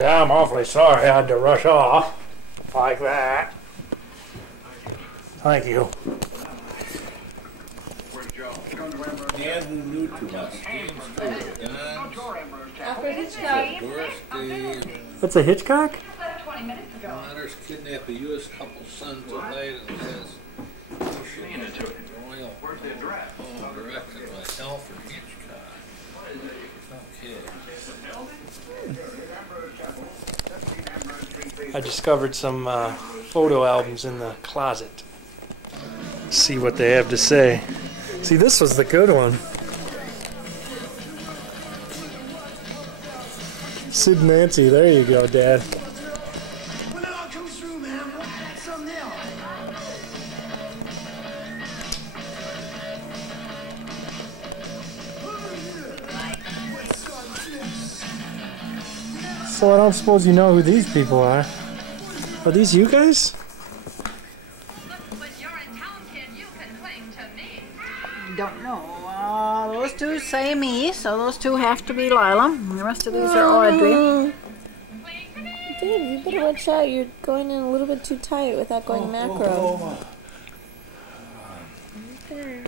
Yeah, I'm awfully sorry I had to rush off like that. Thank you. Dan, who knew too much. James Stewart, Don, That's a Hitchcock? Honors kidnap a U.S. couple's son tonight and says Royal directed by Alfred Hitchcock. Okay. I discovered some photo albums in the closet. Let's see what they have to say. See, this was the good one. Sid and Nancy, there you go, Dad. So I don't suppose you know who these people are. Are these you guys? Don't know. Those two say me, so those two have to be Lila. The rest of these are Audrey. Dude, you better watch out. You're going in a little bit too tight without going macro. Okay.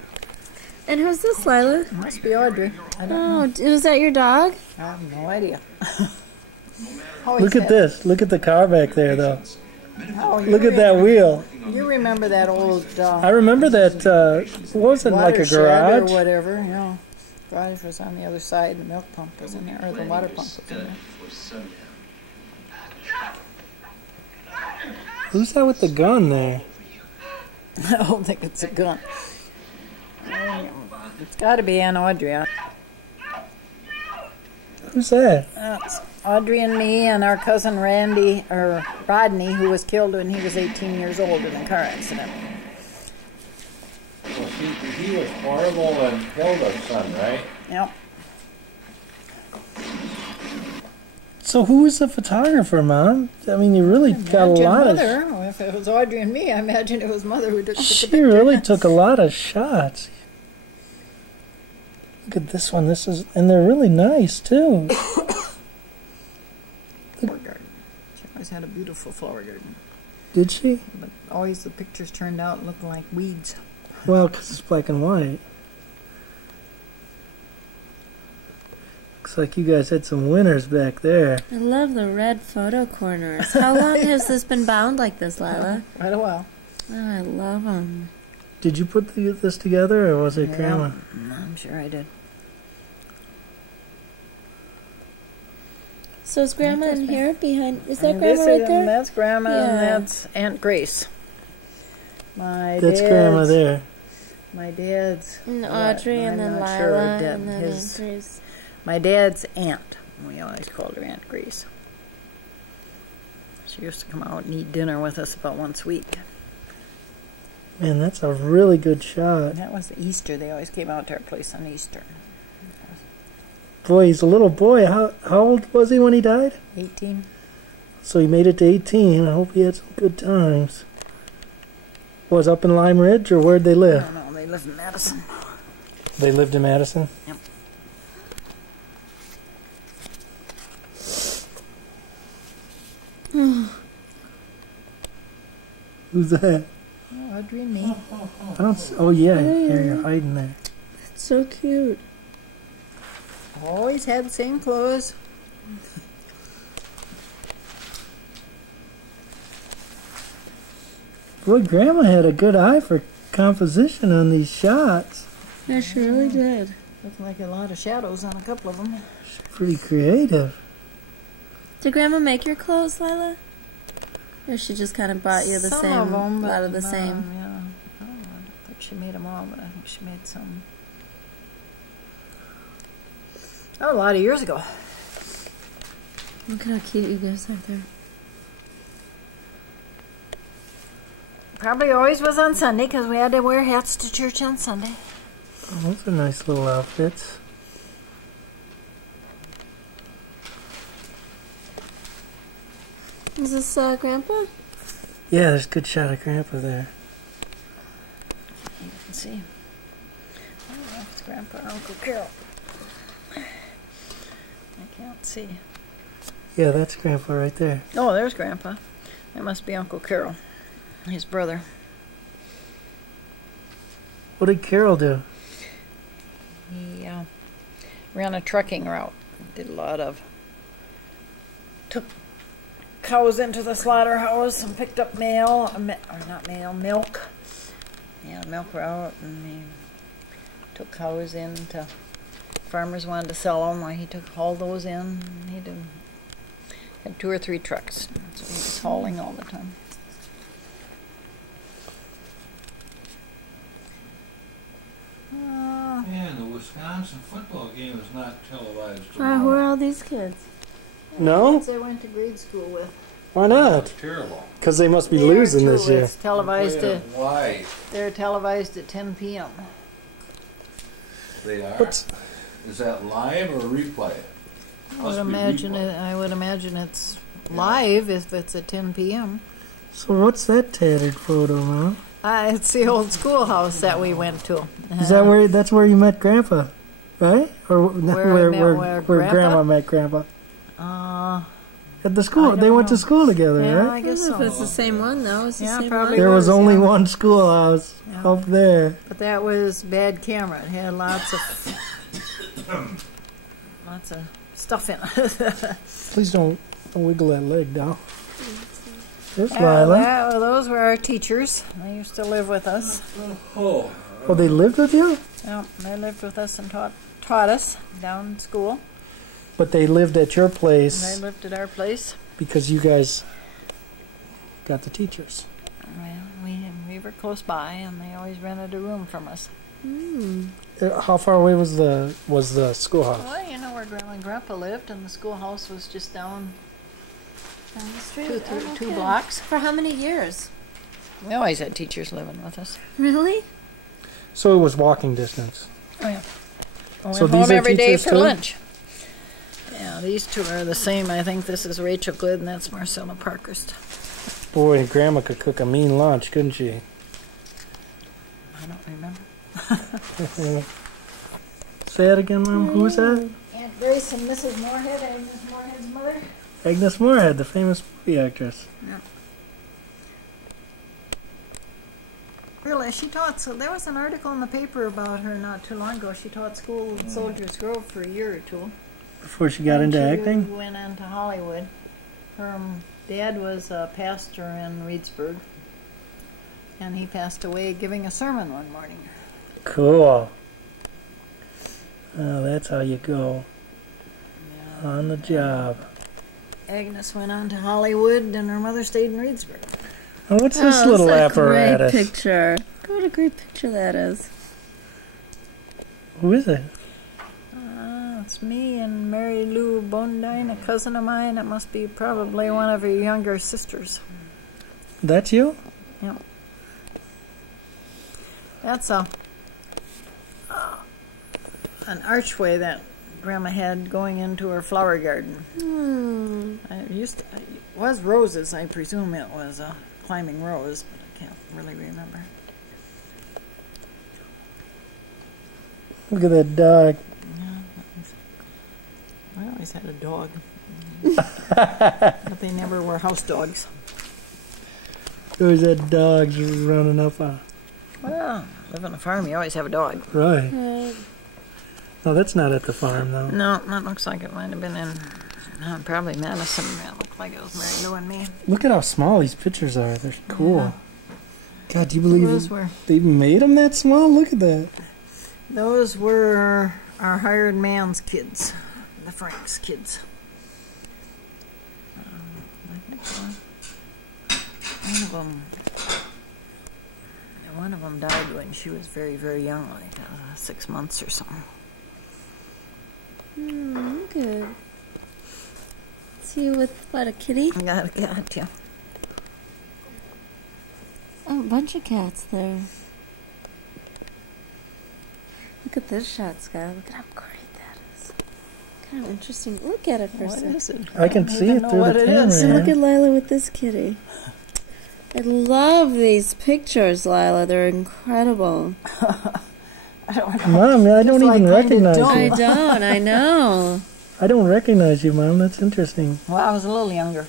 And who's this, Lila? Must be Audrey. I don't know. Was that your dog? I have no idea. Look at this. Look at the car back there, though. Oh, look at that wheel. You remember that old... I remember that, wasn't like a garage? Or whatever, you know. The garage was on the other side, the milk pump was in there, or the water pump was in there. Who's that with the gun there? I don't think it's a gun. It's got to be Aunt Audrey. Who's that? It's Audrey and me and our cousin Randy, or Rodney, who was killed when he was 18 years old in a car accident. Well, he was horrible and killed our son, right? Yep. So who was the photographer, Mom? I mean, you really got a lot of... If it was Audrey and me, I imagine it was Mother who took the picture. She really took a lot of shots. Look at this one. This is, and they're really nice too. Flower garden. She always had a beautiful flower garden. Did she? But always the pictures turned out looking like weeds. Well, because it's black and white. Looks like you guys had some winners back there. I love the red photo corners. How long has this been bound like this, Lila? Quite a while. Oh, I love them. Did you put this together, or was it Grandma? I'm sure I did. So is Grandma in here behind? Is that Grandma right there? That's Grandma, and that's Aunt Grace. That's Grandma there. My dad's... And Audrey, and then Lila, and then Aunt Grace. My dad's aunt. We always called her Aunt Grace. She used to come out and eat dinner with us about once a week. Man, that's a really good shot. And that was Easter. They always came out to our place on Easter. Boy, he's a little boy. How old was he when he died? 18. So he made it to 18. I hope he had some good times. Was up in Lime Ridge, or where'd they live? No, they lived in Madison. They lived in Madison? Yep. Who's that? Oh, Audrey and me. I don't. Oh yeah, here you're hiding there. That's so cute. Always had the same clothes. Boy, Grandma had a good eye for composition on these shots. Yeah, she really did. Looked like a lot of shadows on a couple of them. She's pretty creative. Did Grandma make your clothes, Lila? Or she just kind of bought you the some same, of them, a lot of the yeah. same? I don't think she made them all, but I think she made some. Oh, a lot of years ago. Look at how cute you guys are there. Probably always was on Sunday because we had to wear hats to church on Sunday. Oh, those are nice little outfits. Is this Grandpa? Yeah, there's a good shot of Grandpa there. You can see. I don't know if it's Grandpa or Uncle Carol. I can't see. Yeah, that's Grandpa right there. Oh, there's Grandpa. That must be Uncle Carol, his brother. What did Carol do? He ran a trucking route. Did a lot of... Took cows into the slaughterhouse and picked up mail, or not mail, milk. Yeah, milk route, and he took cows in to... Farmers wanted to sell them, he hauled those in. He had 2 or 3 trucks. So he was hauling all the time. Man, the Wisconsin football game is not televised Who tomorrow. are all these kids? No? I went to grade school with. Why not? That's terrible. Because they must be losing this year. It's televised Why? they're televised at 10 p.m. They are. What's, Is that live or replay? I would imagine it's live if it's at 10 p.m. so what's that tattered photo, Mom? It's the old schoolhouse that we went to. Is that where? That's where you met Grandpa, right? Or Where where Grandma met Grandpa? At the school. I They don't went to know. school together, Yeah, right? I guess I don't know if it's so. the same one, though. It's the Yeah, same probably one. There was only yeah. one schoolhouse Yeah. up there. But that was bad camera. It had lots of stuff in it. Please don't wiggle that leg down. There's Well, Lila. those were our teachers. They used to live with us. Oh, Oh, they lived with you? Yeah, they lived with us and taught us down in school. But they lived at your They place lived at our place. because you guys got the teachers. Well, we were close by, and they always rented a room from us. How far away was the schoolhouse? Well, you know where Grandma and Grandpa lived, and the schoolhouse was just down Down the street. two blocks. For how many years? We always had teachers living with us. Really? So it was walking distance. Oh, yeah. We So went these home are every day teachers for too? lunch. Yeah, these two are the same. I think this is Rachel Glid, and that's Marcella Parkhurst. Boy, Grandma could cook a mean lunch, couldn't she? I don't remember. Say it again, Mom. Who was that? Aunt Grace and Mrs. Moorhead, Agnes Moorhead's mother. Agnes Moorehead, the famous movie actress. Really, she taught. So there was an article in the paper about her not too long ago. She taught school in Soldiers Grove for a year or two. Before she got into She acting? went on to Hollywood. Her dad was a pastor in Reedsburg, and he passed away giving a sermon one morning. Cool. Oh, that's how you go. On the job. Agnes went on to Hollywood, and her mother stayed in Reedsburg. Oh, what's this little that's a apparatus? great picture. What a great picture that is. Who is it? It's me and Mary Lou Bondine, a cousin of mine. It must be probably one of her younger sisters. That's you? Yeah. That's an archway that Grandma had going into her flower garden. It was roses. I presume it was a climbing rose, but I can't really remember. Look at that dog. I always had a dog, but they never were house dogs. You always had dogs running up on. Well, live on a farm, you always have a dog. Right. Right. No, that's not at the farm, though. No, that looks like it might have been in probably Madison. It looked like it was Mary Lou and me. Look at how small these pictures are. They're cool. God, do you believe Those were they made them that small? Look at that. those were our hired man's kids, the Frank's kids. I think one of them died when she was very, very young, like 6 months or something. Good. See you with, what, a kitty? I got a cat, yeah. Oh, a bunch of cats there. Look at this shot, Scott. Look at how great that is. Kind of interesting. Look at it for a What second. is it? I can don't see even it know through what the it camera. is. So look Yeah. at Lila with this kitty. I love these pictures, Lila. They're incredible. I don't know. Mom, I don't Just like even kinda recognize dumb. I you. don't. I know. I don't recognize you, Mom. That's interesting. Well, I was a little younger.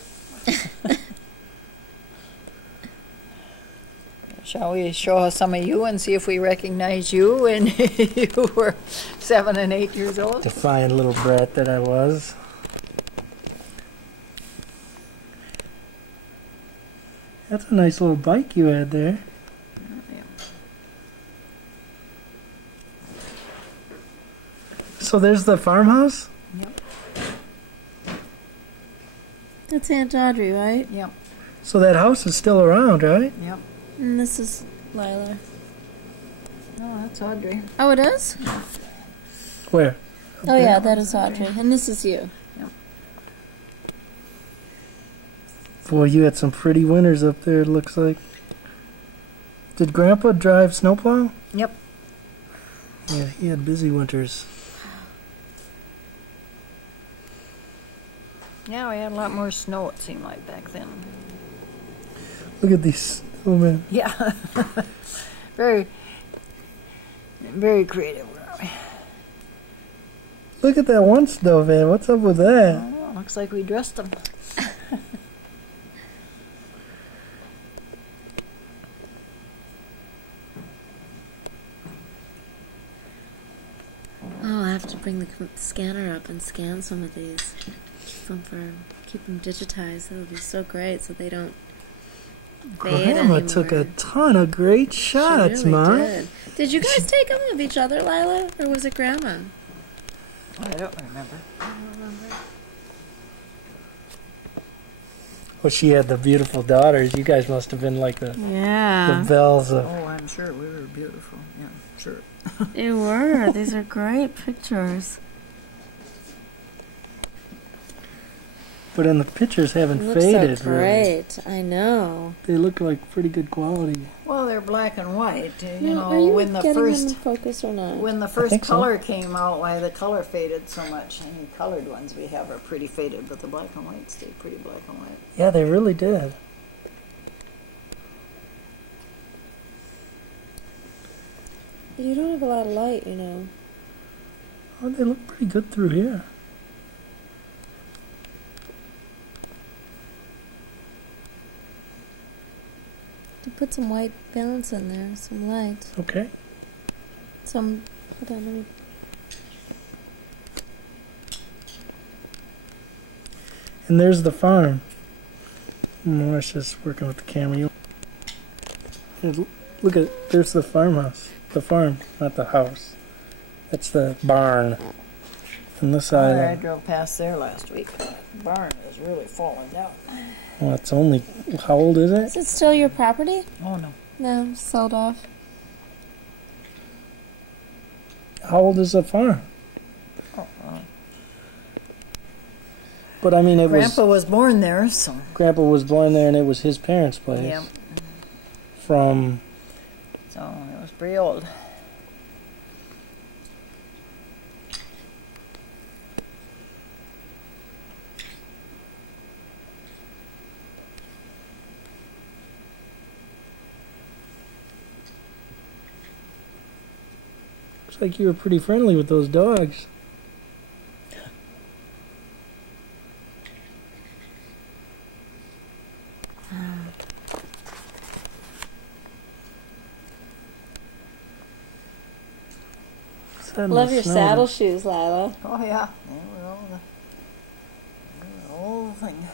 Shall we show some of you and see if we recognize you when you were 7 and 8 years old? Defiant little brat that I was. That's a nice little bike you had there. So there's the farmhouse? Yep. That's Aunt Audrey, right? Yep. So that house is still around, right? Yep. And this is Lila. Oh, that's Audrey. Oh, it is? Where? Oh, yeah, that is Audrey. And this is you. Boy, you had some pretty winters up there, it looks like. Did Grandpa drive snowplow? Yep. Yeah, he had busy winters. Yeah, we had a lot more snow, it seemed like, back then. Look at these snowmen. Yeah. Very, very creative. Look at that one snowman. What's up with that? Oh, looks like we dressed them. Oh, I have to bring the scanner up and scan some of these. Keep them digitized. That would be so great so they don't fade Grandma anymore. took a ton of great shots, She really Mom. Did you guys take them of each other, Lila? Or was it Grandma? I don't remember. Well, she had the beautiful daughters. You guys must have been like the Yeah. bells of... Oh, I'm sure we were beautiful. Yeah, sure. You were. These are great pictures. But in the pictures haven't It looks faded, so really. great. I know. They look like pretty good quality. Well, they're black and white. You Now, know, are you when the getting first in focus or not? when the think first so. color came out, why the color faded so much. Any colored ones we have are pretty faded, but the black and white stay pretty black and white. Yeah, they really did. You don't have a lot of light, you know. Oh, they look pretty good through here. To put some white balance in there, some light, Okay. some. Hold on, let me. And there's the farm. Marsha's working with the camera. Look at, there's the farmhouse. The farm, not the house. That's the barn. On this I island. drove past there last week. The barn is really falling down. Well, it's only, how old is Is it? it still your property? Oh no. No, sold off. How old is the farm? Oh, But I mean, it Grandpa was, was born there, so Grandpa was born there and it was his parents' place. yeah. From, So it was pretty old. looks like you were pretty friendly with those dogs. Love your saddle shoes, Lila. Oh yeah. They were all the whole thing.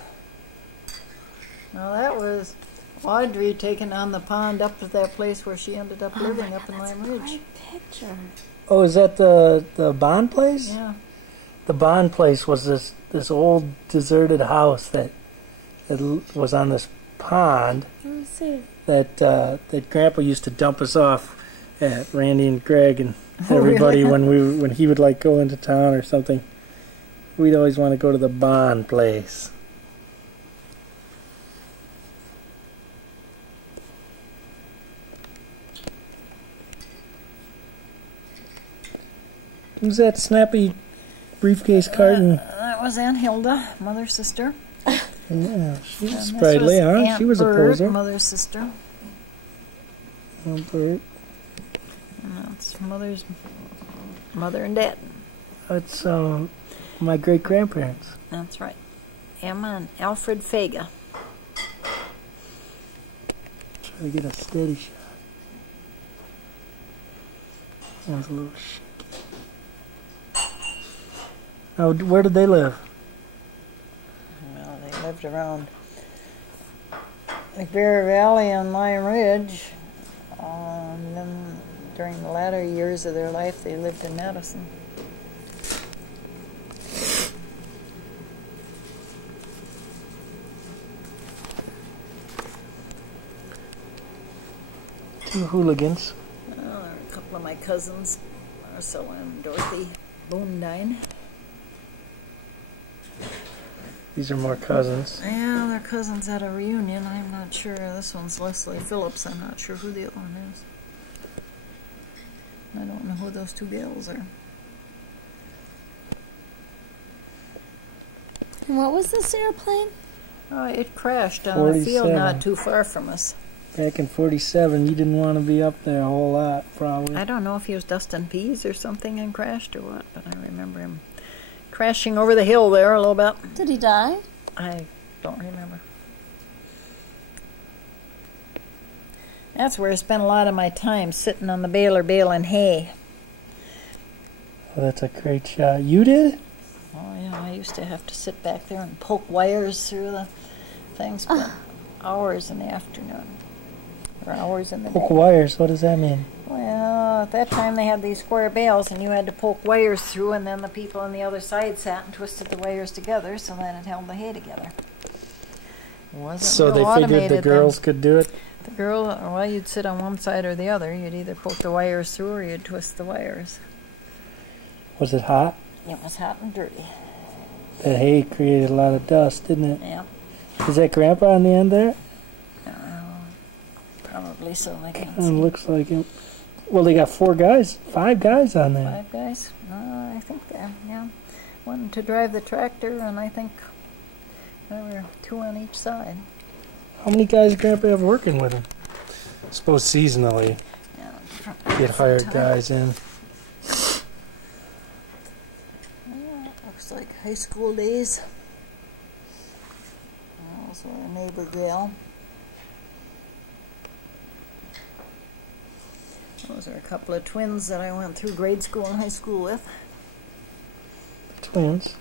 Now that was Audrey taking on the pond up to that place where she ended up living up in Lime Ridge. Great picture. Oh, is that the Bond place? Yeah. The Bond place was this old deserted house that was on this pond Let me see. that Grandpa used to dump us off at, Randy and Greg and Oh, everybody really? when he would like go into town or something. We'd always want to go to the Bond place. Who's that snappy briefcase carton? That was Aunt Hilda, mother's sister. Yeah, she was And this sprightly, was huh? Aunt She was a Bert, poser. mother's sister. Aunt Bert. And that's mother and dad. It's my great-grandparents. That's right. Emma and Alfred Fega. Try to get a steady shot. That was a little shaky. Now, where did they live? Well, they lived around McBear Valley and Lime Ridge. And then during the latter years of their life, they lived in Madison. Two hooligans. There are a couple of my cousins, Marcella and Dorothy Boondine. These are more cousins. Yeah, they're cousins at a reunion. I'm not sure. This one's Leslie Phillips. I'm not sure who the other one is. I don't know who those two gals are. And what was this airplane? Oh, it crashed on a field 47. not too far from us. Back in 47, you didn't want to be up there a whole lot, probably. I don't know if he was dusting peas or something and crashed or what, but I remember him crashing over the hill there a little bit. Did he die? I don't remember. That's where I spent a lot of my time, sitting on the baler baling hay. Oh, that's a great shot. You did? Oh yeah, I used to have to sit back there and poke wires through the things for hours in the afternoon. Or hours in the Poke day. wires, what does that mean? Well, at that time they had these square bales and you had to poke wires through, and then the people on the other side sat and twisted the wires together so that it held the hay together. It wasn't So real they figured the automated girls then. could do it? The girl, well, you'd sit on one side or the other. You'd either poke the wires through or you'd twist the wires. Was it hot? It was hot and dirty. That hay created a lot of dust, didn't it? Yeah, Is that Grandpa on the end there? probably so. They can't It see. looks like it. Well, they got 5 guys on there. 5 guys? I think they're, yeah. One to drive the tractor, and I think there were 2 on each side. How many guys did Grandpa have working with him? I suppose seasonally, Yeah, get hired guys in. Yeah, looks like high school days. Also a neighbor gal. Those are a couple of twins that I went through grade school and high school with. Twins.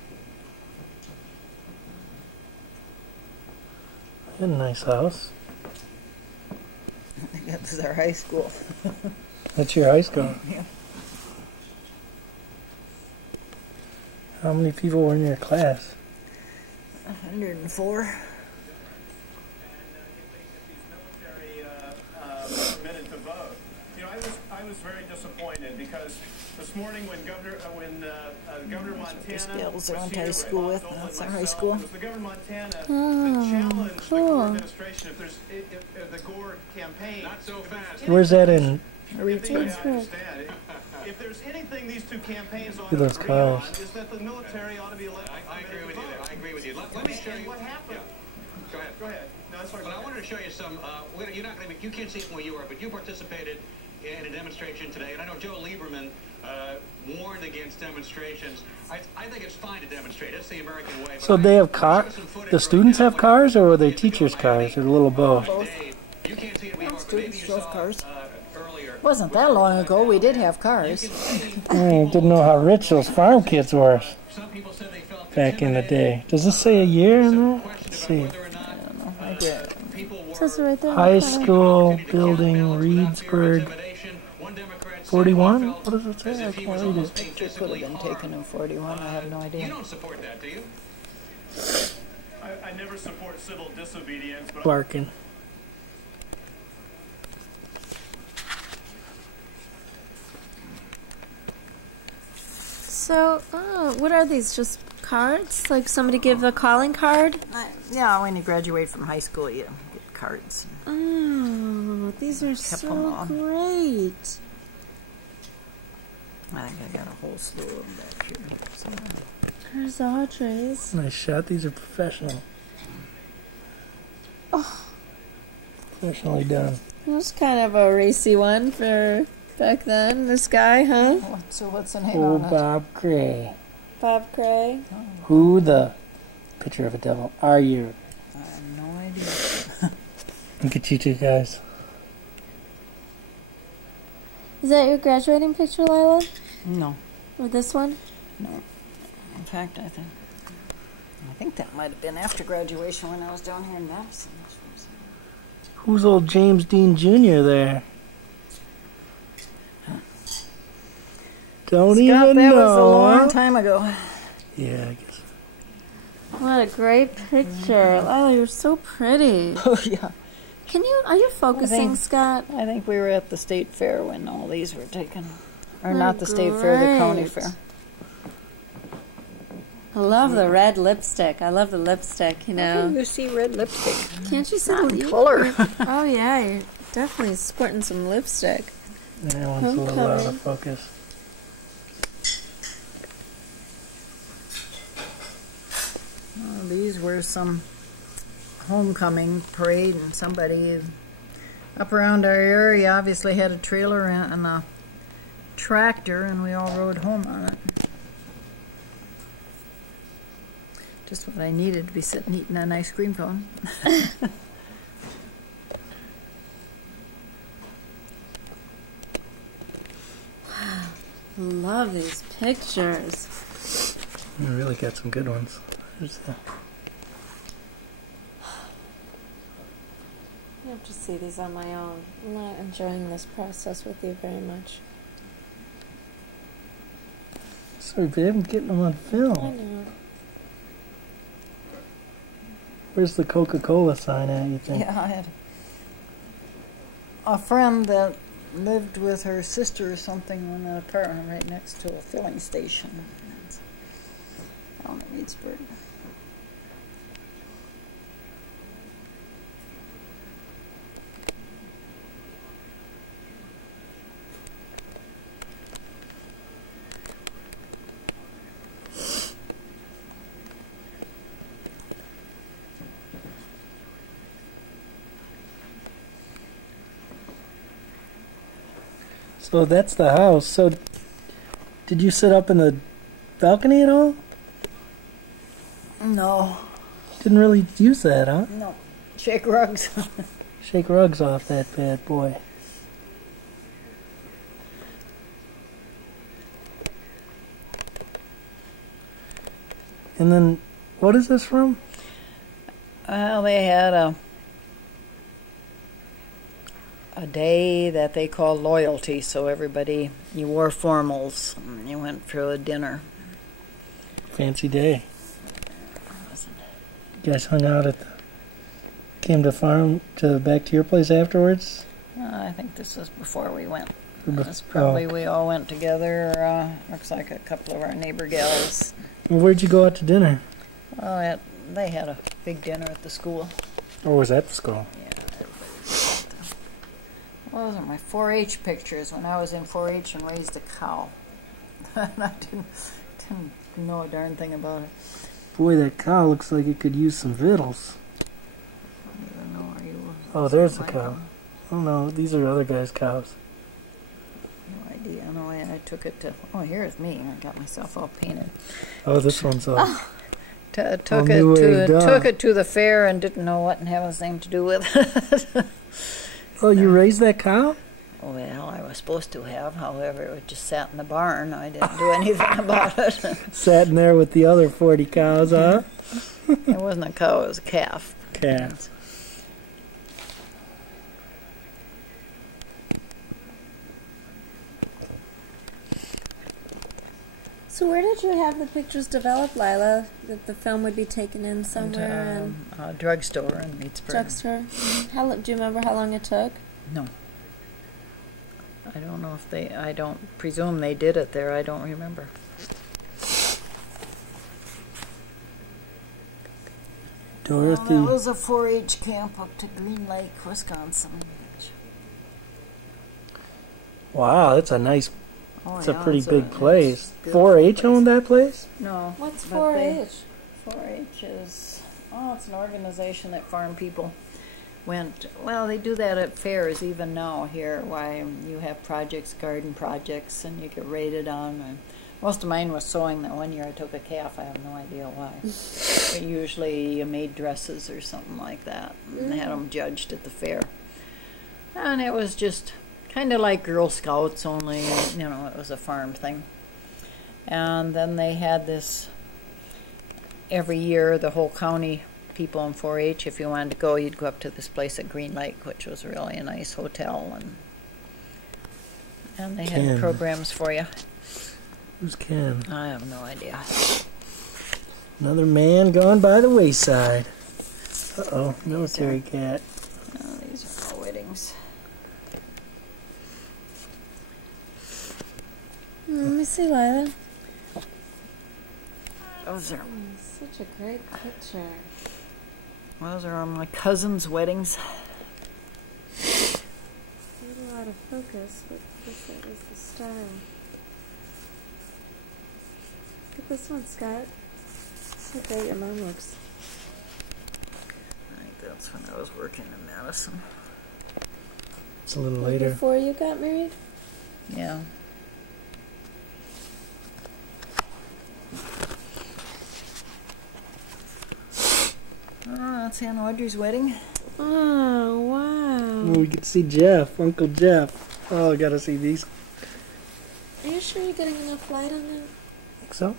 They had a nice house. I think that's our high school. That's your high school. Yeah. How many people were in your class? 104. Permitted to vote. You know, I was very disappointed because this morning when Governor Montana, These gals I went to high school with. That's our high school. it was the Governor Montana that Oh, challenged the cool. Gore administration if the Gore campaign. Not so fast. Where's that in? I understand. If there's anything these two campaigns ought Look to at those agree on, cars. is that the military ought to be elected. I agree with you there. I agree with you. Let me show And you. what happened? Yeah. Go ahead. Go ahead. No, that's all right. Well, I wanted to show you some. You're not going to. You can't see it from where you are, but you participated in a demonstration today, and I know Joe Lieberman warned against demonstrations. I think it's fine to demonstrate. It's the American way. So they have cars? The students have cars, or were they teachers' cars, or a little both? You can't see it where you are, but Students maybe you drove saw cars. earlier. Wasn't that long ago. We did have cars. Didn't know how rich those farm kids were Some people said they felt back in the day. Does this say a year in there? Let's see. I don't know. I did. It says it right there. High school building, Reedsburg, 41? What does it say? I can't read it. It could have been taken in 41. I have no You idea. don't support that, do you? I never support civil disobedience, but Barking. So, what are these? Just cards? Like somebody give a calling card? Yeah, when you graduate from high school, you get cards. Oh, these are them so all. great. I think I got a whole slew of them back here. somewhere. There's Audrey's. Nice shot. These are professional. Professionally done. It was kind of a racy one for back then. This guy, huh? So what's the name Old on it? Bob Gray. Bob Gray. Who the picture of a devil are you? I have no idea. Look at you two guys. Is that your graduating picture, Lila? No. Or this one? No. In fact, I think that might have been after graduation when I was down here in Madison. Who's old James Dean Jr. there? Don't Scott, even that know. was a long time ago. Yeah, I guess. What a great picture. Lila, you're so pretty. Oh, yeah. Are you focusing, think- Scott? I think we were at the state fair when all these were taken. Or not the state fair, the county Great. fair. I love the red lipstick. I love the lipstick, you know. You see red lipstick. Can't you see the Color. Oh, yeah, you're definitely sporting some lipstick. That one's a little out of focus. Oh, these were some homecoming parade, and somebody up around our area obviously had a trailer and a tractor, and we all rode home on it. Just what I needed to be sitting eating an ice cream cone. Love these pictures. You really got some good ones. There's the I have to see these on my own. I'm not enjoying this process with you very much. Sorry, babe, I'm getting them on I film. know. Where's the Coca-Cola sign at, you think? Yeah, I had a friend that lived with her sister or something in an apartment right next to a filling station down in Reedsburg. So that's the house. So did you sit up in the balcony at all? No, Didn't really use that, huh? no. Shake rugs. Shake rugs off that bad boy. And then, what is this from? Well, they had a day that they called loyalty, so everybody, you wore formals, and you went for a dinner. Fancy day. You guys hung out at the... Came to farm, back to your place afterwards? I think this was before we went. Or This probably we all went together. Looks like a couple of our neighbor gals. Well, where'd you go out to dinner? Oh, they had a big dinner at the school. Or was that the school? Yeah, well, those are my 4-H pictures when I was in 4-H and raised a cow. I didn't know a darn thing about it. Boy, that cow looks like it could use some victuals. I don't know, are you? Oh, there's the like cow. them? Oh no, these are other guys' cows. No idea. No, I took it to. Oh, here's me. I got myself all painted. Oh, this one's all... Took new way done. took it to the fair and didn't know what in heaven's name to do with it. Oh, you raised that cow? Oh, well, I was supposed to have. However, it just sat in the barn. I didn't do anything about it. Sat in there with the other 40 cows, huh? It wasn't a cow. It was a calf. Calves. So where did you have the pictures developed, Lila? That the film would be taken in somewhere and A drugstore in Reedsburg. drugstore? Do you remember how long it took? No. I don't know if they. I don't presume they did it there. I don't remember. Dorothy. Well, that was a 4-H camp up to Green Lake, Wisconsin. Wow, that's a nice... Oh, It's a yeah, pretty it's big place. beautiful 4-H place. owned that place? No. What's but 4-H? 4-H is, it's an organization that farm people went, well, they do that at fairs even now here, why you have projects, garden projects, and you get rated on Most of mine was sewing. That one year I took a calf. I have no idea why. But usually you made dresses or something like that and had them judged at the fair. And it was just kind of like Girl Scouts, only, you know, it was a farm thing. And then they had this every year, the whole county people in 4-H, if you wanted to go, you'd go up to this place at Green Lake, which was really a nice hotel, and they had programs for you. Who's Ken? I have no idea. Another man gone by the wayside. Uh-oh, military cat. Oh, these are all weddings. Let me see, Lila. Those are Such a great picture. all my cousin's weddings. Not a lot of focus, but that was the style. Look at this one, Scott. Look how great your mom looks. I think that's when I was working in Madison. It's a little later. Before you got married? Yeah. Oh, that's Aunt Audrey's wedding. Oh, wow. Oh, we get to see Jeff, Uncle Jeff. Oh, I gotta see these. Are you sure you're getting enough light on that? Think so?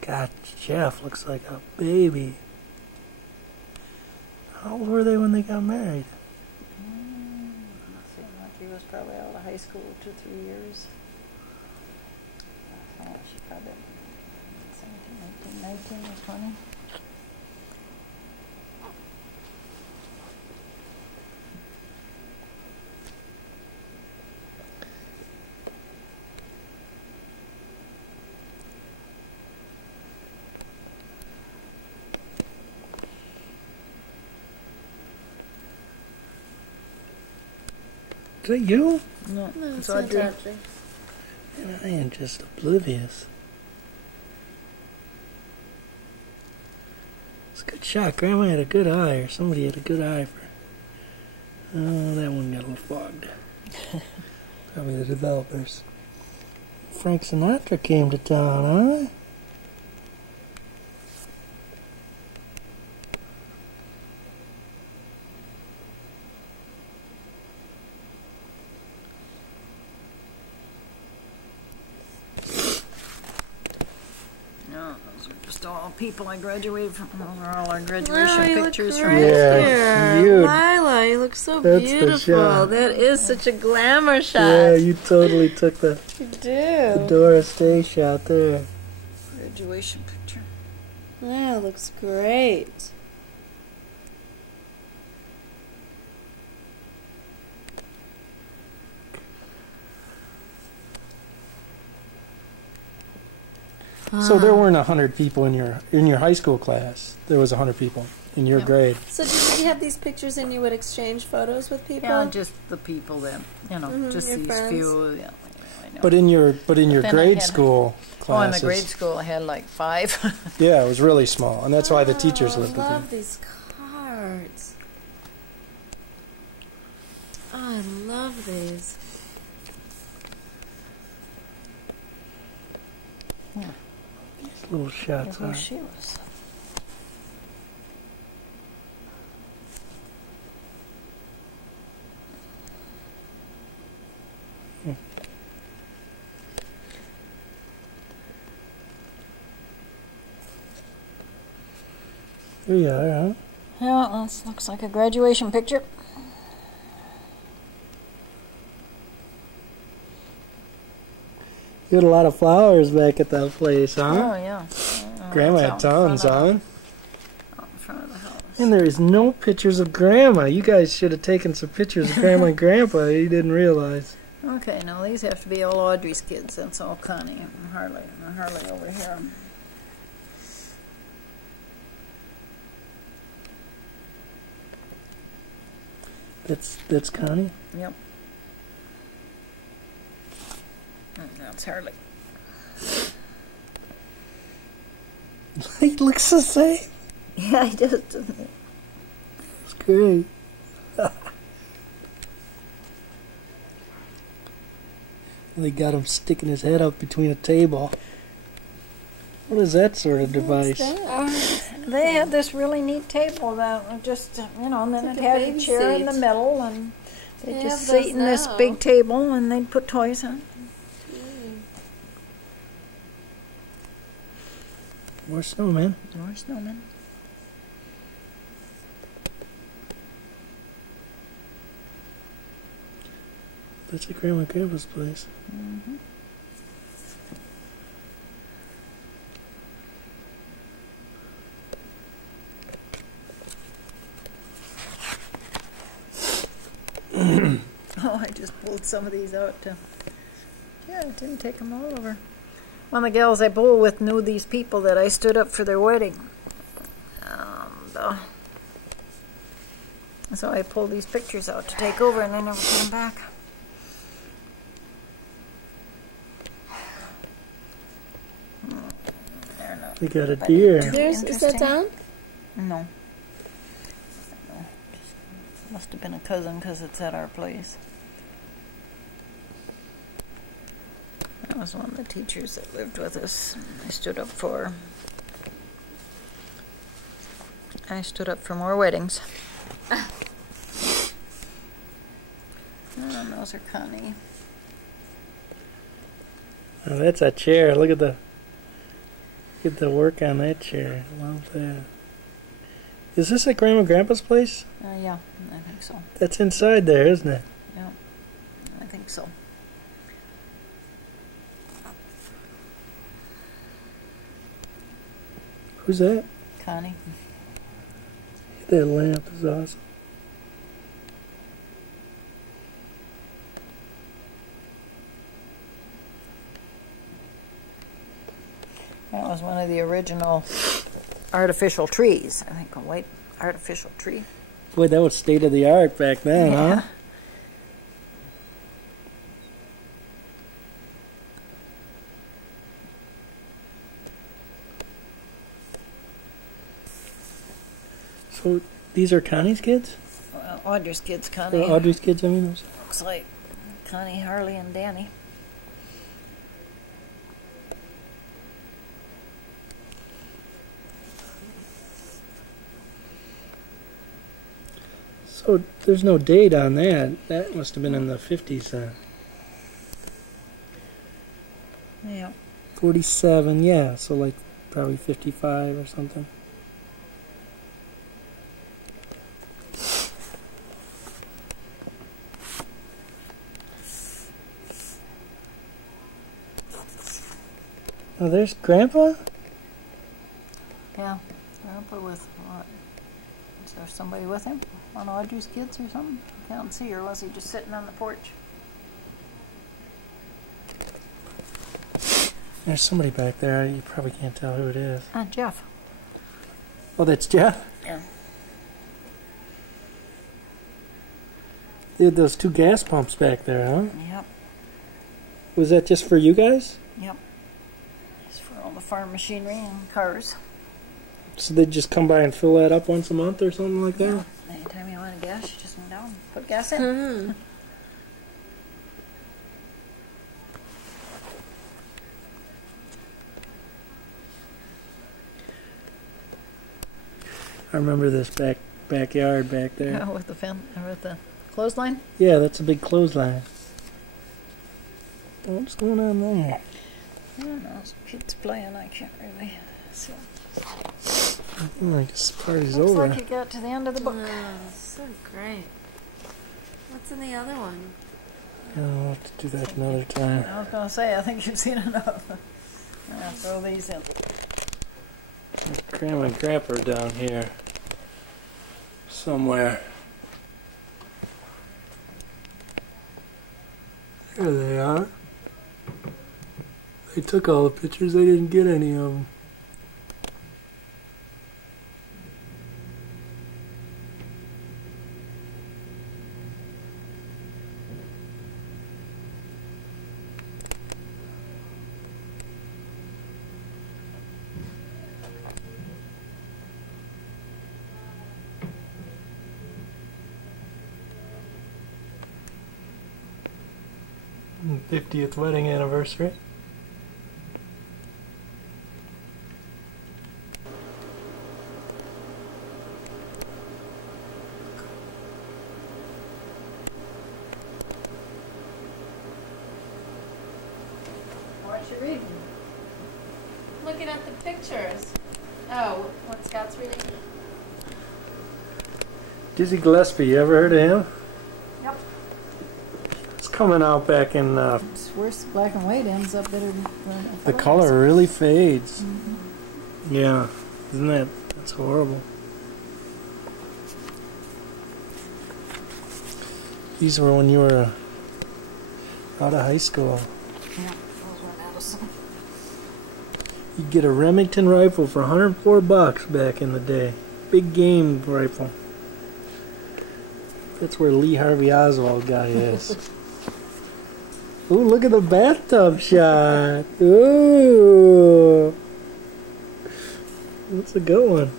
God, Jeff looks like a baby. How old were they when they got married? Let's see, Audrey was probably out of high school 2-3 years. Oh, she probably 17, 18, 19 or 20. Is that you? No, No, it's it's not Audrey. Audrey. And I am just oblivious. It's a good shot. Grandma had a good eye, or somebody had a good eye for. Oh, that one got a little fogged. Probably the developers. Frank Sinatra came to town, huh? No, those are just all people I graduated from. Those are all our Wow, graduation you pictures look from great Yeah, here. you- Lila, you look so That's the beautiful. shot. That is such a glamour shot. Yeah, you totally took the You do. Doris Day shot there. graduation picture. That looks great. So there weren't 100 people in your high school class. There was 100 people in your Yeah. grade. So did you have these pictures and you would exchange photos with people? Yeah, just the people that, just your these friends. few. Yeah, I know. But in your then I grade had- school in classes, the grade school I had like 5. yeah, it was really small, and that's why the teachers Oh, lived I with love you. these cards. Oh, I love these. These little shots Who are. she was. Here you are, huh? Yeah, that looks like a graduation picture. You had a lot of flowers back at that place, huh? Oh, yeah. Grandma It's had out in front tons of the- on. Out in front of the house. And there is no pictures of Grandma. You guys should have taken some pictures of Grandma and Grandpa. You didn't realize. Okay, now these have to be all Audrey's kids. That's all Connie and Harley. And Harley over here. That's Connie. Yep. And that's Harley. He looks the same. Yeah, he does, doesn't he? It's great. They got him sticking his head up between a table. What is that sort of device? They had this really neat table that just, and then It's it like a had a baby chair in the seat. middle, and they They just have those sit in this now. big table, and they'd put toys on. More snowmen. More snowmen. That's at Grandma and Grandpa's place. Mm-hmm. Oh, I just pulled some of these out too. Yeah, I didn't take them all over. One of the gals I bowl with knew these people that I stood up for their wedding. So I pulled these pictures out to take over, and I never put them back. They're not They got a deer. Is that down? No. Must have been a cousin because it's at our place. That was one of the teachers that lived with us. I stood up for more weddings. And those are Connie. Oh, that's a chair. Look at the work on that chair. Love that. Is this at Grandma and Grandpa's place? Yeah, I think so. That's inside there, isn't it? Yeah, I think so. Who's that? Connie. That lamp is awesome. That was one of the original artificial trees. I think a white artificial tree. Boy, that was state of the art back then, Yeah. huh? So these are Connie's kids? Audrey's kids, Connie. Or Audrey's kids, I mean. Looks like Connie, Harley, and Danny. So there's no date on that. That must have been in the 50s then. Yeah. 47, yeah. So like probably 55 or something. Oh, there's Grandpa? Yeah. Grandpa with what? Is there somebody with him? On Audrey's kids or something? I can't see, or was he just sitting on the porch? There's somebody back there. You probably can't tell who it is. Jeff. Oh, that's Jeff? Yeah. They had those two gas pumps back there, huh? Yep. Was that just for you guys? Yep. It's for all the farm machinery and cars. So they just come by and fill that up once a month or something like that? Anytime you want a gas, you just go down and put gas in. Hmm. I remember this backyard back there. With the clothesline. Yeah, that's a big clothesline. What's going on there? I don't know. Some kids playing. I can't really see. I guess the party's Looks over. like you got to the end of the book. Oh, so great. What's in the other one? I'll have to do that another time. I was going to say, I think you've seen enough. I'll throw these in. Grandma and Grandpa are down here somewhere. There they are. They took all the pictures. They didn't get any of them. 50th wedding anniversary. What you reading? Looking at the pictures. Oh, what Scott's reading? Dizzy Gillespie, you ever heard of him? Yep. It's coming out back in, It's worse. Black and white ends up better than the color really fades. Yeah, isn't that's horrible. These were when you were out of high school. Yeah, those were Madison. You'd get a Remington rifle for $104 back in the day. Big game rifle. That's where Lee Harvey Oswald guy is. Ooh, look at the bathtub shot. Ooh. That's a good one.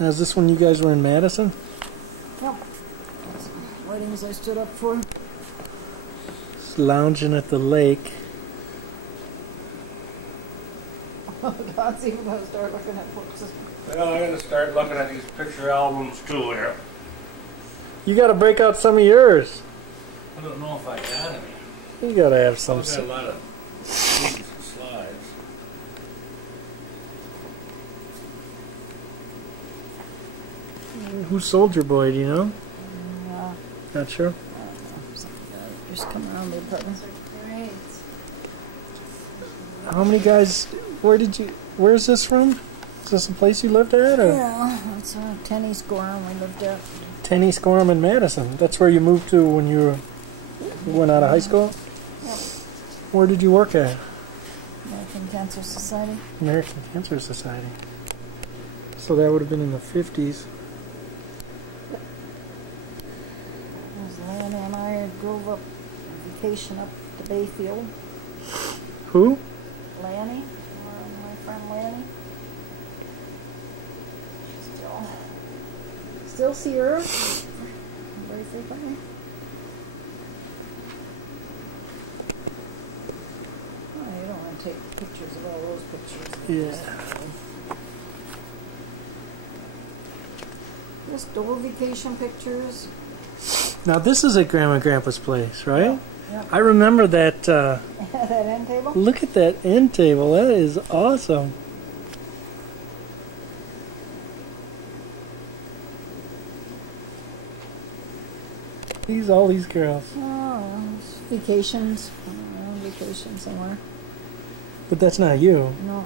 Now, is this when you guys were in Madison? Yep. Weddings I stood up for. Just lounging at the lake. Oh, God, see, we're going to start looking at books. Well, I'm going to start looking at these picture albums too here. You got to break out some of yours. I don't know if I got any. You got to have some. I've got a lot of things and slides. Who's Soldier Boy, do you know? Yeah. Not sure. Just come around the apartment. Great. How many guys, where's this from? Is this a place you lived at? Or? Yeah, it's a tennis squirm we lived at. Tenny Squirm in Madison. That's where you moved to when you went out of high school? Yep. Where did you work at? American Cancer Society. American Cancer Society. So that would have been in the 50s. Lanny and I drove up vacation up to Bayfield. Who? Lanny, my friend Lanny. Still see her very frequently. Oh, you don't want to take pictures of all those pictures. Yeah. Just old vacation pictures. Now this is at Grandma and Grandpa's place, right? Yep. I remember that, That end table? look at that end table. That is awesome. All these girls. Oh, vacations. Vacation somewhere. But that's not you. No.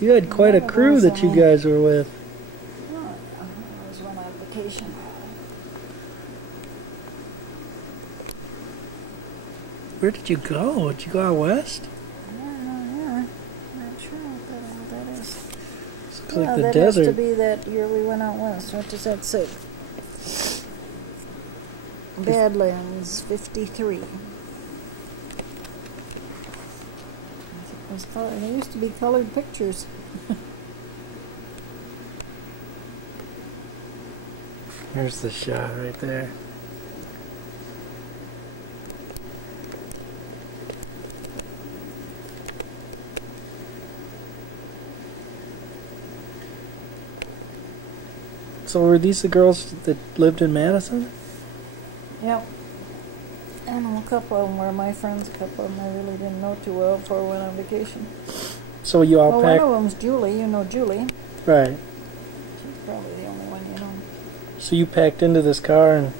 You had quite a crew that you guys were with. Oh, yeah. I always went on vacation. Where did you go? Did you go out west? Yeah. Not sure what that is. Looks like the that desert. has to be that year we went out west. What does that say? Badlands, 53. It was colored. There used to be colored pictures. There's the shot right there. So were these the girls that lived in Madison? Yep. And a couple of them were my friends. A couple of them I really didn't know too well before I went on vacation. So you all Well, packed... one of them's Julie. You know Julie. Right. She's probably the only one you know. So you packed into this car and...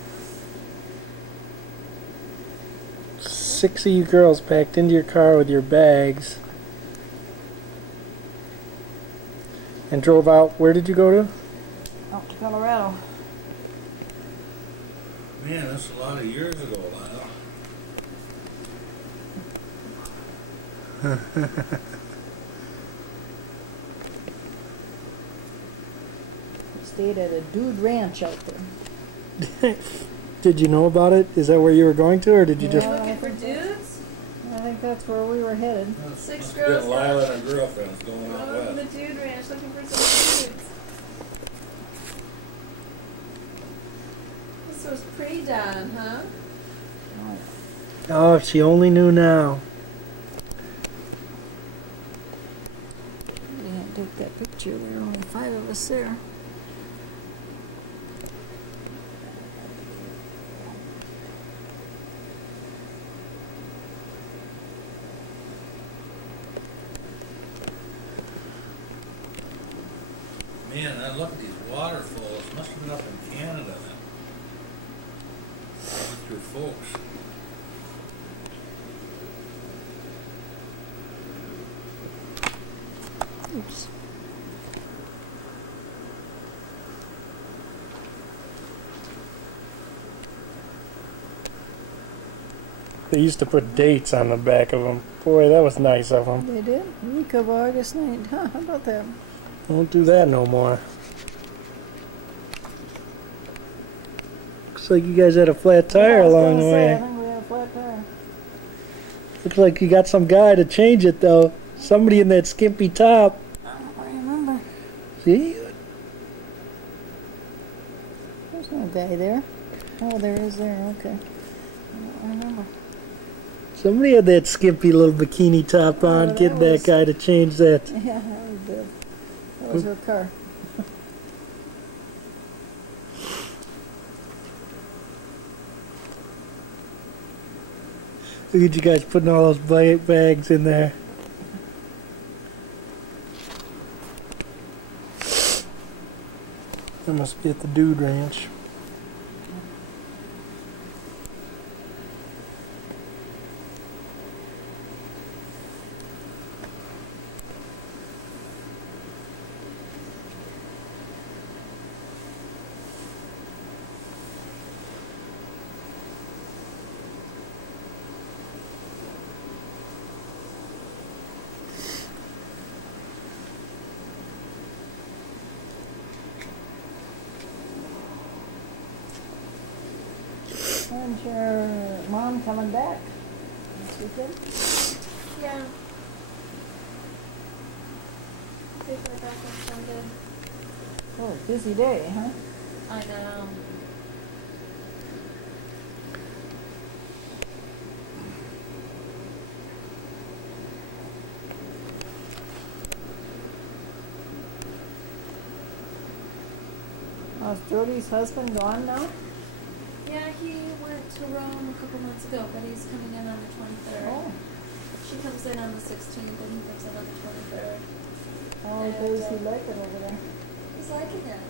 6 of you girls packed into your car with your bags. And drove out... Where did you go to? Out to Colorado. Man, that's a lot of years ago, Lyle. We stayed at a dude ranch out there. Did you know about it? Is that where you were going to, or did you just... Yeah, Looking for dudes? I think that's where we were headed. Six Must have girls been Lila and her girlfriends going out going to the west. dude ranch looking for some dudes. This was pre-dawn, huh? Oh, if she only knew now. We didn't take that picture. There were only 5 of us there. Man, I look at these waterfalls. Must have been up in Canada then. With your folks. Oops. They used to put dates on the back of them. Boy, that was nice of them. They did? Week of August 9th. Huh, how about that? Don't do that no more. Looks like you guys had a flat tire I was along gonna the say, I way. think we had a flat tire. Looks like you got some guy to change it though. Somebody in that skimpy top. I don't remember. See? There's no guy there. Oh, there is there. Okay. I don't remember. Somebody had that skimpy little bikini top on. that Get that was- guy to change that. Yeah, that was Bill. That was her car. Look at you guys putting all those bags in there. That must be at the Dude Ranch. When's your mom coming back? This weekend? Yeah. They fly back on Sunday. Oh, busy day, huh? I know. Is Jody's husband gone now? Yeah, he went to Rome a couple months ago, but he's coming in on the 23rd. Oh, She comes in on the 16th, and he comes in on the 23rd. how does he like it over there? He's liking it.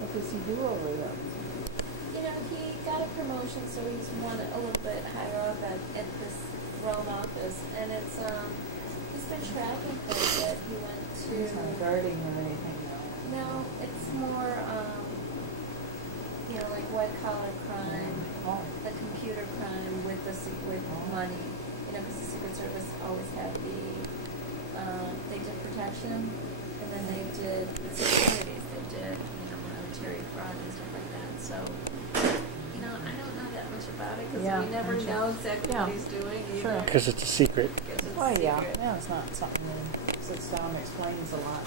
What does he do over there? You know, he got a promotion, so he's one a little bit higher up at this Rome office, and it's he's been tracking for a bit. He went to He's not guarding or anything now. no, it's more you know, like white collar crime, Oh, the computer crime with money. You know, because the Secret Service always had they did protection, and then they did securities. They did monetary fraud and stuff like that. So I don't know that much about it because Yeah, we never gotcha. know exactly Yeah, what he's doing either. sure. Because it's a secret. Because it's Oh, yeah. secret. Yeah, it's not something that sits down and explains a lot.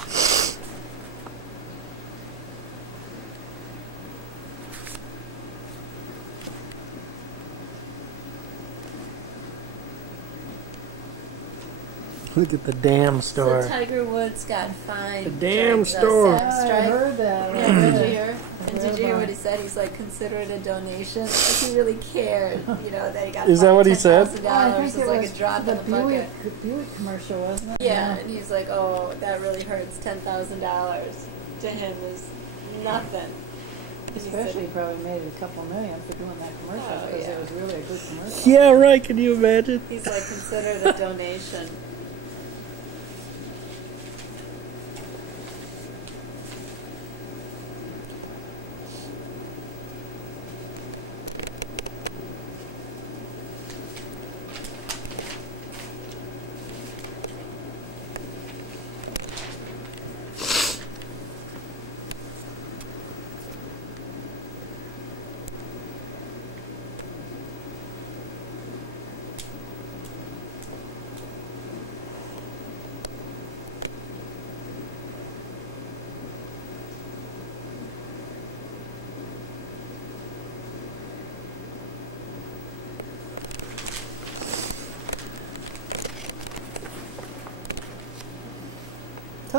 Look at the damn store. So Tiger Woods got fined. The damn during the store. SAG I strike. heard that. Yeah, did you hear? And heard did you hear about what he said? He's like, consider it a donation. Like he really cared, that he got Is that fined what he said? $10,000. I think It's it like was a drop the in the bucket. Buick commercial, wasn't it? Yeah, and he's like, oh, that really hurts. $10,000 to him is nothing. And he said- Especially probably made a couple million for doing that commercial Oh, because yeah. it was really a good commercial. Yeah, right. Can you imagine? He's like, consider it a donation.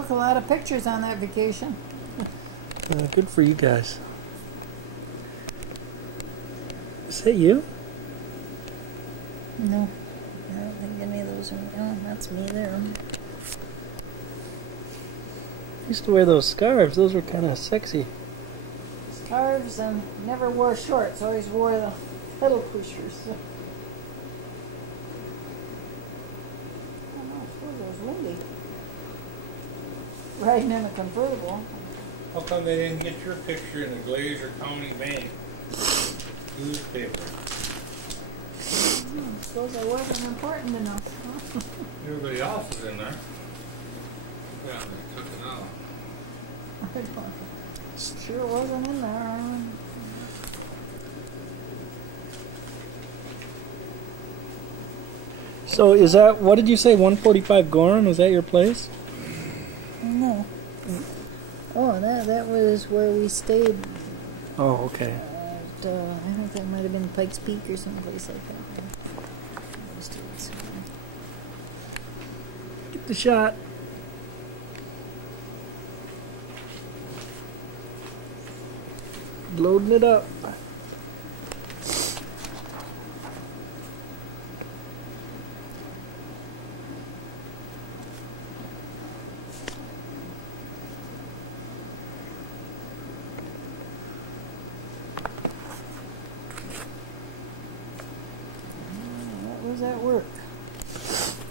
took a lot of pictures on that vacation. Good for you guys. Is that you? No, I don't think any of those are. Oh, that's me there. I used to wear those scarves. Those were kind of sexy. Scarves and never wore shorts. Always wore the pedal pushers. I don't know. I suppose it was windy. Riding in a convertible. How come they didn't get your picture in the Glacier County Bank newspaper? I suppose I wasn't important enough. Everybody else is in there. Yeah, they took it out. Sure wasn't in there. So is that, what did you say, 145 Gorham? Was that your place? No. Oh, that was where we stayed. Oh, okay. At, I think that might have been Pikes Peak or someplace like that. Get the shot. Loading it up. That was at work.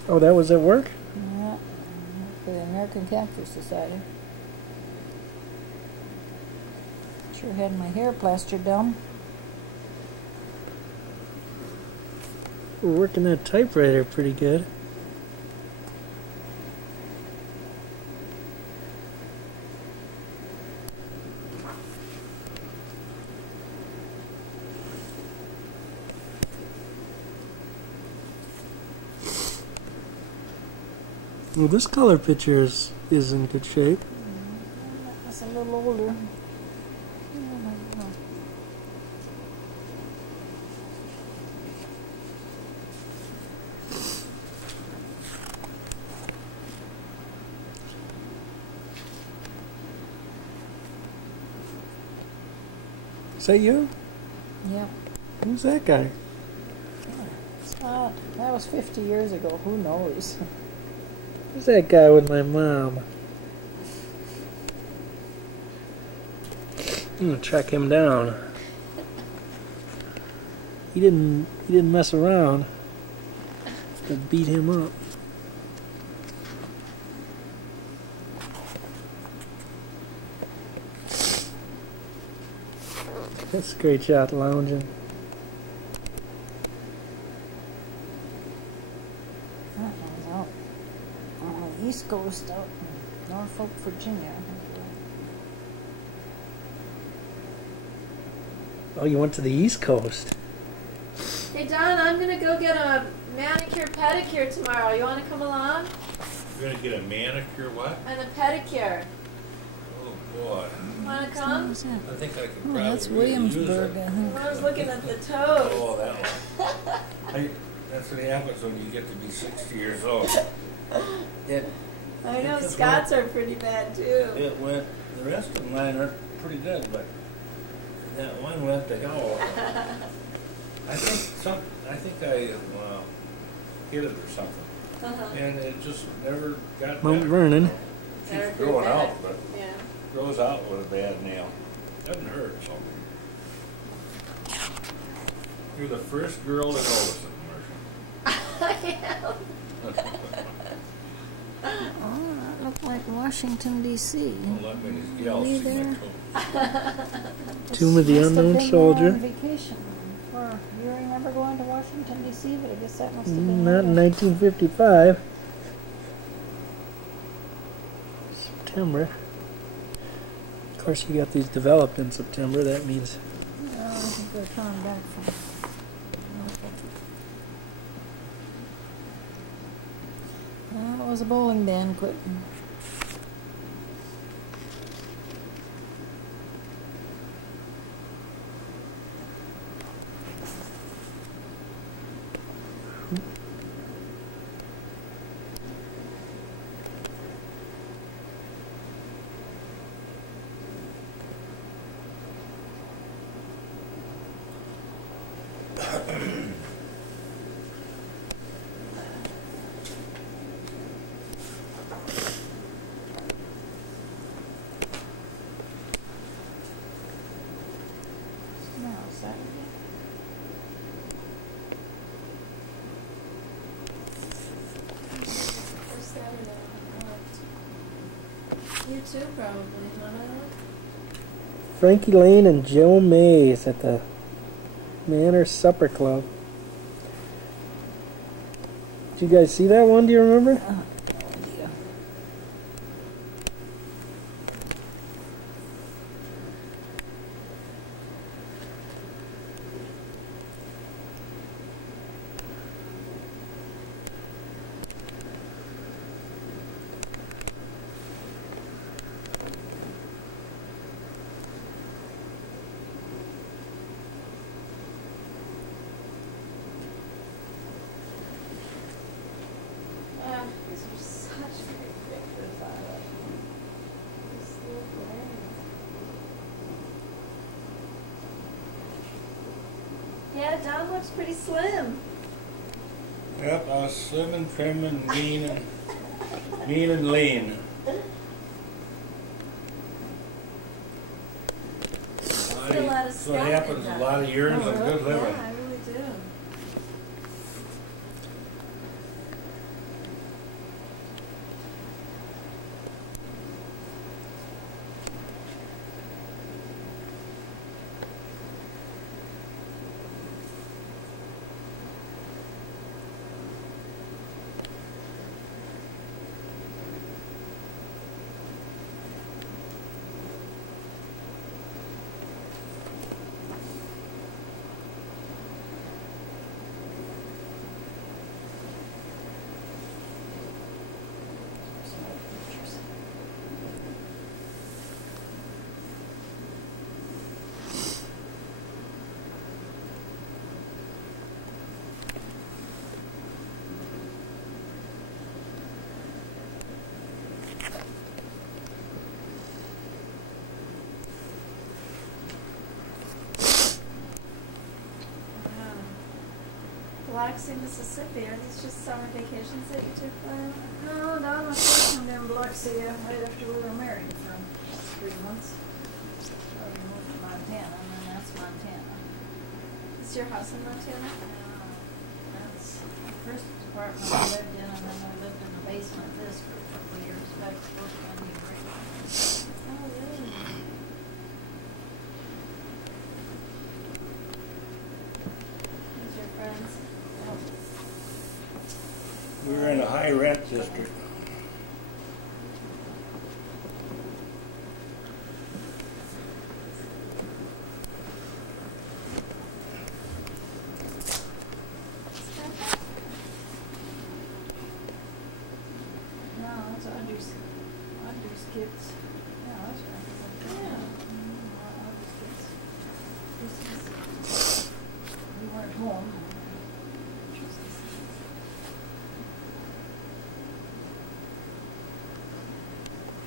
Oh, that was at work? Yeah, for the American Cancer Society. Sure had my hair plastered down. We're working that typewriter pretty good. Well, this color picture is in good shape. That's a little older. Is that you? Yep. Who's that guy? That was 50 years ago. Who knows? Who's that guy with my mom? I'm gonna track him down. He didn't mess around. To beat him up. That's a great shot, lounging. That one's out on the East Coast, out in Norfolk, Virginia. Oh, you went to the East Coast. Hey Don, I'm gonna go get a manicure pedicure tomorrow. You wanna come along? You're gonna get a manicure, what? And a pedicure. Oh boy. Wanna come? I think I could Oh, probably that's really use Williamsburg, it. I think. I was looking at the toes. Oh, that one. That's what happens when you get to be 60 years old. I know It just Scots are pretty bad too. It went. The rest of mine are pretty good, but that one went to hell. I think I hit it or something, and it just never got Mount better. Vernon. It Never keeps grew growing back. out, but Yeah. grows out with a bad nail. Doesn't hurt. So. You're the first girl to notice it, Marcia. Oh, that looked like Washington, D.C. Don't let me yell. Me See my there? toe. Tomb of the Must have Unknown been Soldier. on vacation. Or you remember going to Washington, D.C., but I guess that must have been Not in later. 1955. September. Of course, you got these developed in September. That means Oh, I think they're coming back from. Well, it was a bowling banquet. Saturday. First Saturday I worked. You too, probably, huh? Frankie Lane and Joe Mays at the Manor Supper Club. Did you guys see that one? Do you remember? Yeah. These are such great pictures of it. Just look great. Yeah, Don looks pretty slim. Yep, I was slim and trim and mean and lean. Still a lot of That's what Scott happens. in A that. lot of years of good living. Yeah, I really do. Biloxi, Mississippi. Are these just summer vacations that you took there? No, Don was stationed in Biloxi right after we were married for 3 months. So we moved to Montana, and then that's Montana. Is your house in Montana? That's the first apartment we lived in, and then we lived in the basement of this for a couple of years back before Candy Break. Oh, really? Who's your friends? We were in a high rent district. No, it's Audrey's kids. Yeah, that's right. Yeah. Audrey's kids. We weren't home.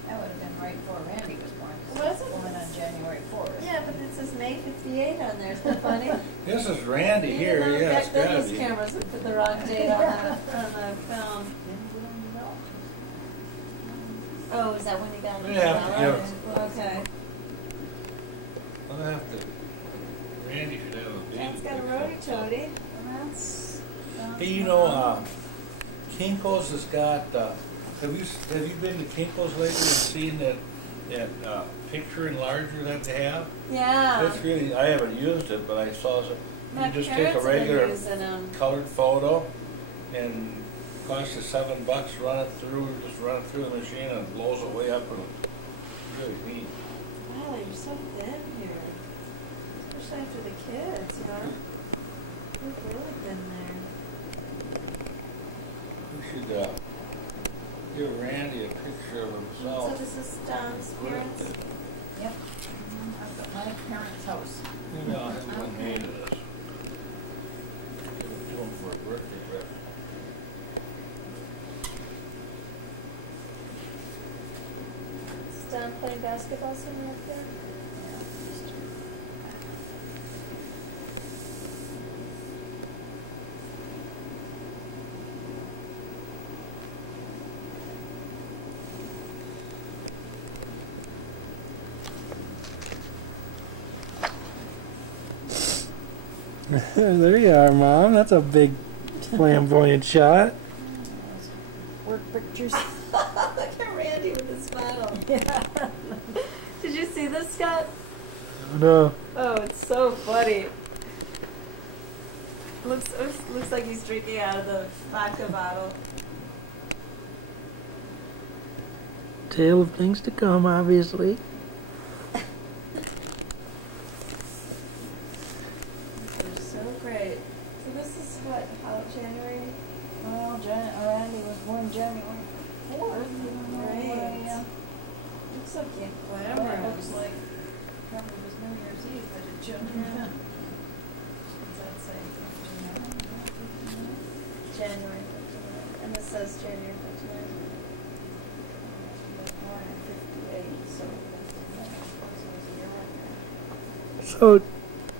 That would have been right before Randy was born. 'Cause Was he it? was born on January 4th. Yeah, but it says May 58 on there. Isn't that funny? This is Randy here. You know, Yeah, it's back then gotta those be. cameras would put the wrong date on the film. Oh, is that when you got it? Yeah, Okay. I'll have to. Randy should have a baby. That's got a roadie toady. That's. Hey, you know, Kinko's has got. Have you been to Kinko's lately and seen that picture enlarger that they have? Yeah. That's really. I haven't used it, but I saw some. My You just take a parents have been regular using 'em. colored photo and costs you $7. Run it through the machine and it blows it way up and it's really neat. Wow, you're so thin here. Especially after the kids, you know? You've really been there. We should give Randy a picture of himself. So this is Don's parents? Yep. I've got my parents' house. Maybe I'll have one made of this. Give it to him for a birthday present. Is Don playing basketball somewhere up there? There you are, Mom. That's a big flamboyant shot. Work pictures. Look at Randy with his smile. Yeah. Did you see this, Scott? No. Oh, it's so funny. Looks like he's drinking out of the vodka bottle. Tale of things to come, obviously. They're so great. So this is what, how, January? Well, Randy was born January 4th. Great. Looks so Well, glamorous. it looks like probably was New Year's Eve, but it jumped around. What's that say? January 59. And this says January 59. Born in 58, so it was a year later. So,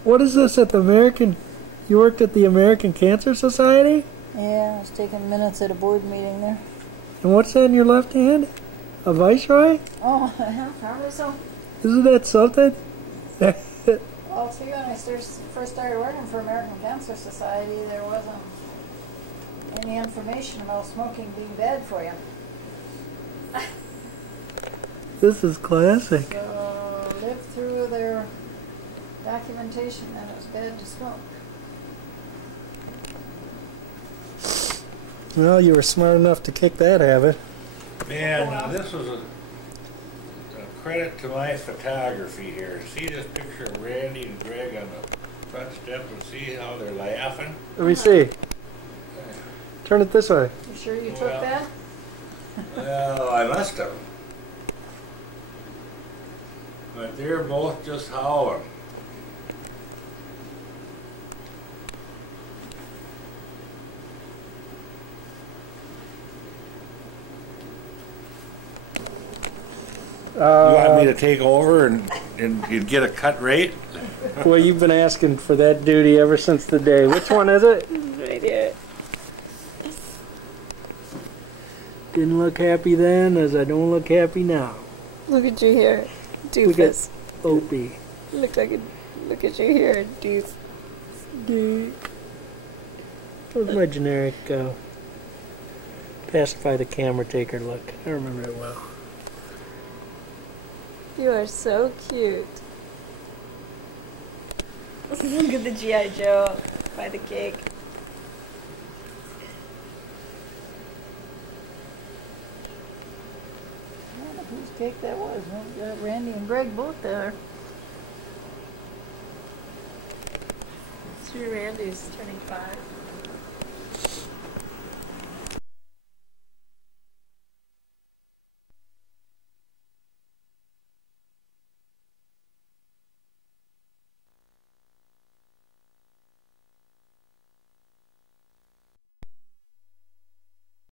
what is this at the American... You worked at the American Cancer Society? Yeah, I was taking minutes at a board meeting there. And what's that in your left hand? A viceroy? Oh, probably so. Isn't that something? Well, see, when I first started working for American Cancer Society, there wasn't any information about smoking being bad for you. This is classic. So, lived through their documentation that it was bad to smoke. Well, you were smart enough to kick that habit. Man, this was a credit to my photography here. See this picture of Randy and Greg on the front step and see how they're laughing? Let me see. Turn it this way. You sure you took Well, that? Well, I must have. But they're both just howling. You want me to take over and you'd get a cut rate? Well, you've been asking for that duty ever since the day. Which one is it? Right here. Didn't look happy then, as I don't look happy now. Look at you here, Look at doofus. Opie. Look at you here, doof. What was my generic pacify the camera taker look? I remember it well. You are so cute. Look at the G.I. Joe by the cake. I don't know whose cake that was. Well, we got Randy and Greg both there. Sue Randy's turning 5.